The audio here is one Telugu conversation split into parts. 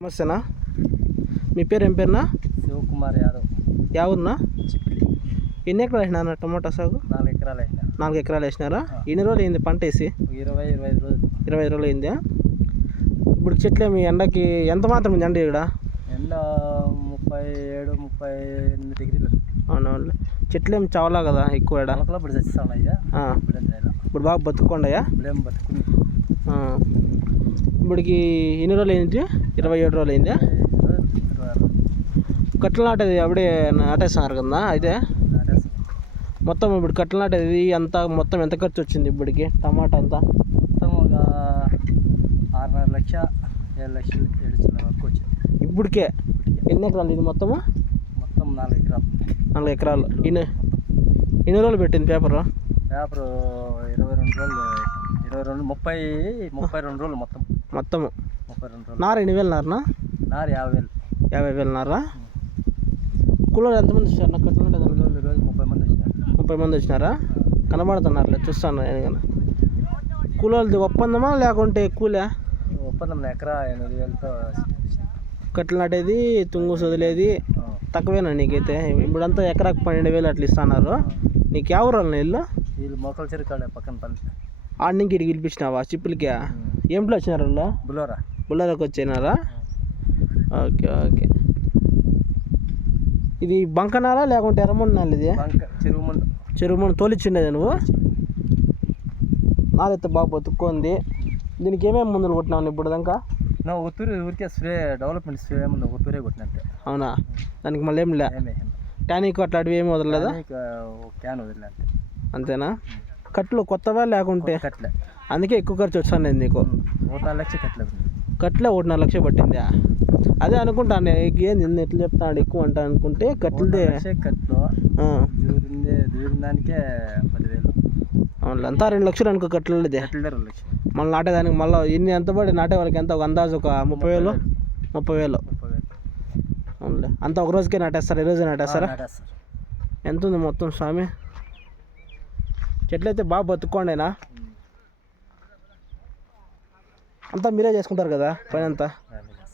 నమస్తేనా? మీ పేరు ఏం పేరునా? శివకుమార్ యాదవ్. యావున్నా చిప్పిలి ఎన్ని ఎకరాలు వేసినారా టమాటా సాగు? నాలుగు ఎకరాలు వేసిన. నాలుగు ఎకరాలు వేసినారా? ఎన్ని రోజులు అయింది పంట వేసి? ఇరవై ఇరవై ఐదు రోజులు. ఇరవై ఐదు రోజులు అయిందా? ఇప్పుడు చెట్లు మీ ఎండకి ఎంత మాత్రం ఉంది ఎండ ఇక్కడ? ఎండ ముప్పై ఏడు ముప్పై ఎనిమిది డిగ్రీలు. అవునవును చెట్లు ఏం చావలా కదా ఎక్కువ ఎడ ఇప్పుడు చచ్చిస్తాను ఇప్పుడేం బాగా బతుక్కోండయా ఇప్పుడేం బతుకుని ఇప్పటికి ఎన్ని రోజులు అయింది? ఇరవై ఏడు రోజులు అయిందా? కట్టెలు నాటేది అప్పుడే నాటేస్తున్నారు కదా అయితే. మొత్తం ఇప్పుడు కట్టెలు నాటేది అంతా మొత్తం ఎంత ఖర్చు వచ్చింది ఇప్పటికి? టమాటా అంతా మొత్తం ఒక ఆరున్నర లక్ష ఏడు లక్షలు ఏడు చిల్లర వరకు వచ్చింది. ఇప్పటికే? ఎన్ని ఎకరాలు ఇది మొత్తము? మొత్తం నాలుగు ఎకరాలు. నాలుగు ఎకరాలు. ఇన్ని ఎన్ని రోజులు పెట్టింది పేపర్? పేపర్ ఇరవై రెండు రోజులు ఇరవై రెండు ముప్పై ముప్పై రెండు రోజులు మొత్తం. మొత్తము ముప్పై రెండు రోజులు. నార ఎన్ని వేలు నారనా? నారు యాభై వేలు. యాభై వేలు నారా? కూలర్ ఎంతమంది వచ్చారు? నాకు కట్టెలు నాటేదానికి? రోజులు రోజు ముప్పై మంది వచ్చినారు ముప్పై మంది వచ్చినారా? కనబడుతున్నారులే చూస్తాను నేను కానీ కూలోళ్ళది ఒప్పందమా లేకుంటే కూలే? ఒప్పందం ఎకరా ఎనిమిది వేలతో కట్టెలు నాటేది తుంగు సొదిలేది ఆ, తక్కువేనా నీకైతే? ఇప్పుడంతా ఎకరాకు పన్నెండు వేలు అట్లా ఇస్తున్నారు. నీకు ఎవరు వాళ్ళు? ఇల్లు వీళ్ళు మొక్కల చెరుకాడే పక్కన పల్లి. ఆడ నుంచి ఇడికి పిలిపించినావా? చిప్పులకి? ఏంట్లో వచ్చినారు వాళ్ళు బులోరా. వచ్చినారా? Okay okay. ఇది బంకనాలా లేకుంటే ఎర్రమన్నాలు ఇది? చెరువు మనం తోలిచ్చిండేది నువ్వు? నాదైతే బాగా బతుక్కుంది. దీనికి ఏమేమి మందులు కొట్టినావు ఇప్పుడు దాకా? నా ఒత్తూరు ఊరికే స్ప్రే డెవలప్మెంట్ స్ప్రే ఏముంది ఒత్తూరే కొట్టినట్టే. అవునా? దానికి మళ్ళీ ఏం లే. టానిక్ అట్లాంటివి ఏమి వదలలేదా? క్యాన్ వదిలినట్టే అంతేనా? కట్లు కొత్తవా లేకుంటే? కట్లే. అందుకే ఎక్కువ ఖర్చు వస్తుంది నీకు. ఒక నాలుగు లక్ష కట్లే. కట్లే ఒకటిన్నర లక్ష పట్టిందా? అదే అనుకుంటాను ఏంది ఎట్లా చెప్తాడు ఎక్కువ అంటా అనుకుంటే కట్లదే కట్లు దానికే పదివేలు. అంతా రెండు లక్షలు అనుకో కట్లదే కట్లే రెండు లక్షలు. మళ్ళీ నాటేదానికి మళ్ళీ ఇన్ని ఎంత పడి నాటే వాళ్ళకి ఎంత? ఒక అందాజు ఒక ముప్పై వేలు? ముప్పై వేలు. ముప్పై వేలు. అవునులే. అంతా ఒక రోజుకే నాటేస్తారా? ఈ రోజే నాటేస్తారు? ఎంత ఉంది మొత్తం స్వామి? చెట్లు అయితే బాగా బతుక్కోండేనా? అంతా మీరే చేసుకుంటారు కదా పని అంతా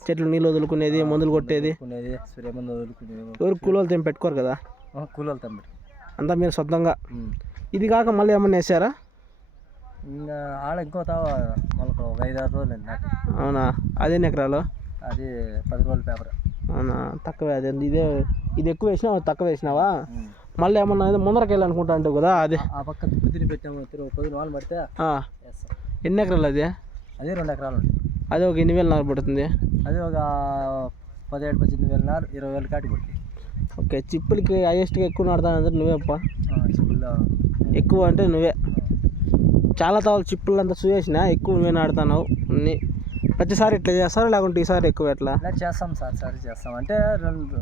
చెట్లు నీళ్ళు వదులుకునేది మందులు కొట్టేది? ఎవరు కూలోళ్ళు ఏం పెట్టుకోరు కదా? కూలోళ్ళు తమ్మిడి అంతా మీరు సొంతంగా? ఇది కాక మళ్ళీ ఏమన్నా వేసారా? ఇంకా ఆడ ఇంకో తావ మనకు ఒక ఐదు ఆరు రోజులు నాటి అవునా? అదేన్ని ఎకరాలు? అది పది రోజుల పేపర్. అవునా? తక్కువే అదే ఇదే ఇది ఎక్కువ వేసినావా? తక్కువ వేసినావా? మళ్ళీ ఏమన్నా ముందరకి వెళ్ళాలనుకుంటా అంటావు కదా అదే. ఆ పక్క తిరిగి పెట్టాము తిరుగు పది వాళ్ళు పడితే ఎన్ని ఎకరాలు అది? అది రెండు ఎకరాలు అదే ఒక ఎన్ని వేలు నారు పడుతుంది? అది ఒక పదిహేడు పద్దెనిమిది వేల నారు ఇరవై వేలు కాటి పడుతుంది. ఓకే చిప్పులకి హైయెస్ట్గా ఎక్కువ నాటుతానంటే నువ్వే అప్ప చిప్పుల్లో. ఎక్కువ అంటే నువ్వే. చాలా తావులు చిప్పులు అంతా చూసేసిన ఎక్కువ నువ్వే నాడుతున్నావు అన్ని ప్రతిసారి ఇట్లా చేస్తారా లేకుంటే ఈసారి ఎక్కువ ఎట్లా? చేస్తాం సార్ సార్ చేస్తాం. అంటే రెండు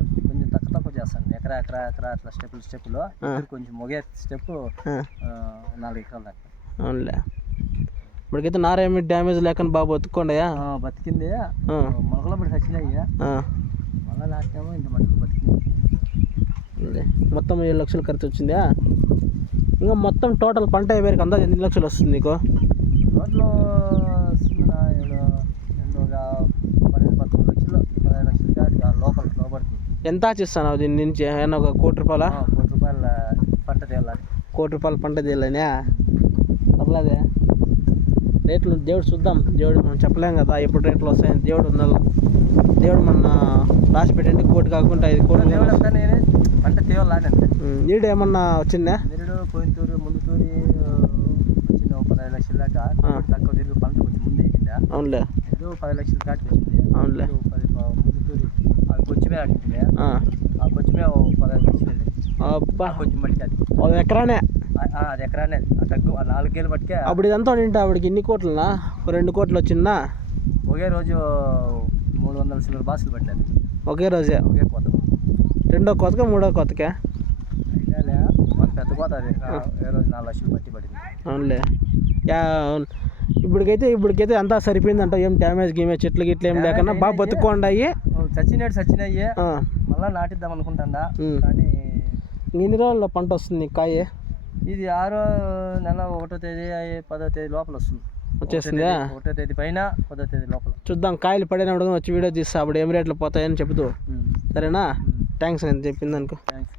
తక్కువ తక్కువ చేస్తాం ఎకరా ఎకరా ఎకరా అట్లా స్టెప్పులు స్టెప్పులు. కొంచెం మొగే స్టెప్ నాలుగు ఎకరాలు దాకా. అవునులే. ఇప్పటికైతే నారేమి డ్యామేజ్ లేకుండా బాగా బతుక్కోండియా ఆ, బతికింది. మొలకలు పడి చచ్చినాయి. ఆ, మళ్ళీ ఇంత మటుకు బతికింది. మొత్తం ఏడు లక్షలు ఖర్చు వచ్చిందా? ఇంకా మొత్తం టోటల్ పంట అయిపోయాక అందాజు? ఎన్ని లక్షలు వస్తుంది నీకు? రోడ్లో వస్తుందా ఏదో రెండు ఒక పన్నెండు పదమూడు లక్షలు పదహైదు లక్షలు కాటి ఆ లోపల లోపడుతుంది ఎంత ఆచిస్తున్నావు దీని నుంచి? ఏమన్నా ఒక కోటి రూపాయల? కోటి రూపాయల పంట తేలాలి. కోటి రూపాయల పంట తీయాలనే పర్లేదే. రేట్లు దేవుడు చూద్దాం. దేవుడు మనం చెప్పలేం కదా ఎప్పుడు రేట్లు వస్తాయని. దేవుడు ఉండాలి. దేవుడు మన రాసి పెట్టండి కోటి కాకుండా ఐదు నేనే పంట తేవాలంటే. నీడు ఏమన్నా వచ్చిందా? నిరుడు పోయిన తూరు ముందు తూరి ఒక పదహైదు లక్షల దాకా. తక్కువ తిరిగి పంట కొంచెం ముందు అవునులే. నిరుడు పది లక్షల వచ్చింది. అవునులే. పది ప- ముందు తూరి అది కొంచెమే ఆడింది ఆ. ఆ కొంచెమే ఓ పదహైదు లక్షలు. అబ్బా. ఆ కొంచెం మట్టికి అది. ఎకరానే. ఆ- ఆ, అది ఎకరానే. ఆ తగ్గు ఆ నాలుగు గేలు మట్టుకే. అప్పుడు ఇదంతా నింటే ఆవిడకి ఎన్ని కోట్లనా? ఒక రెండు కోట్లు వచ్చిందా? ఒకే రోజు మూడు వందల సిల్లర్ బాసులు పడ్డది ఒకే రోజే. ఒకే కోత. రెండో కొత్తగా మూడో కొత్తగా అయినాలే మాకు పెద్ద కోత అది. ఆ, ఏ రోజు నాలుగు లక్షలు పట్టి పడింది. అవునులే. యా అవును. ఇప్పటికైతే ఇప్పటికైతే అంతా సరిపోయిందంట. ఏం డ్యామేజ్ గీమేజ్ చెట్లు గిట్లు ఏం లేకుండా బాగా బతుక్కోండాయి చచ్చినాడు చచ్చినాయి మళ్ళీ నాటిద్దాం అనుకుంటాడా. ఉమ్. కానీ ఎన్ని రోజుల్లో పంట వస్తుంది కాయ? ఇది ఆరో నెల ఒకటో తేదీ పదో తేదీ లోపల వస్తుంది. వచ్చేస్తుందా ఒకటో తేదీ పైన పదో తేదీ లోపల. చూద్దాం కాయలు పడినప్పుడు వచ్చి వీడియో తీస్తా. అప్పుడు ఏం రేట్లు పోతాయని చెబుతూ. సరేనా. థ్యాంక్స్ అని చెప్పింది అనుకో. థ్యాంక్స్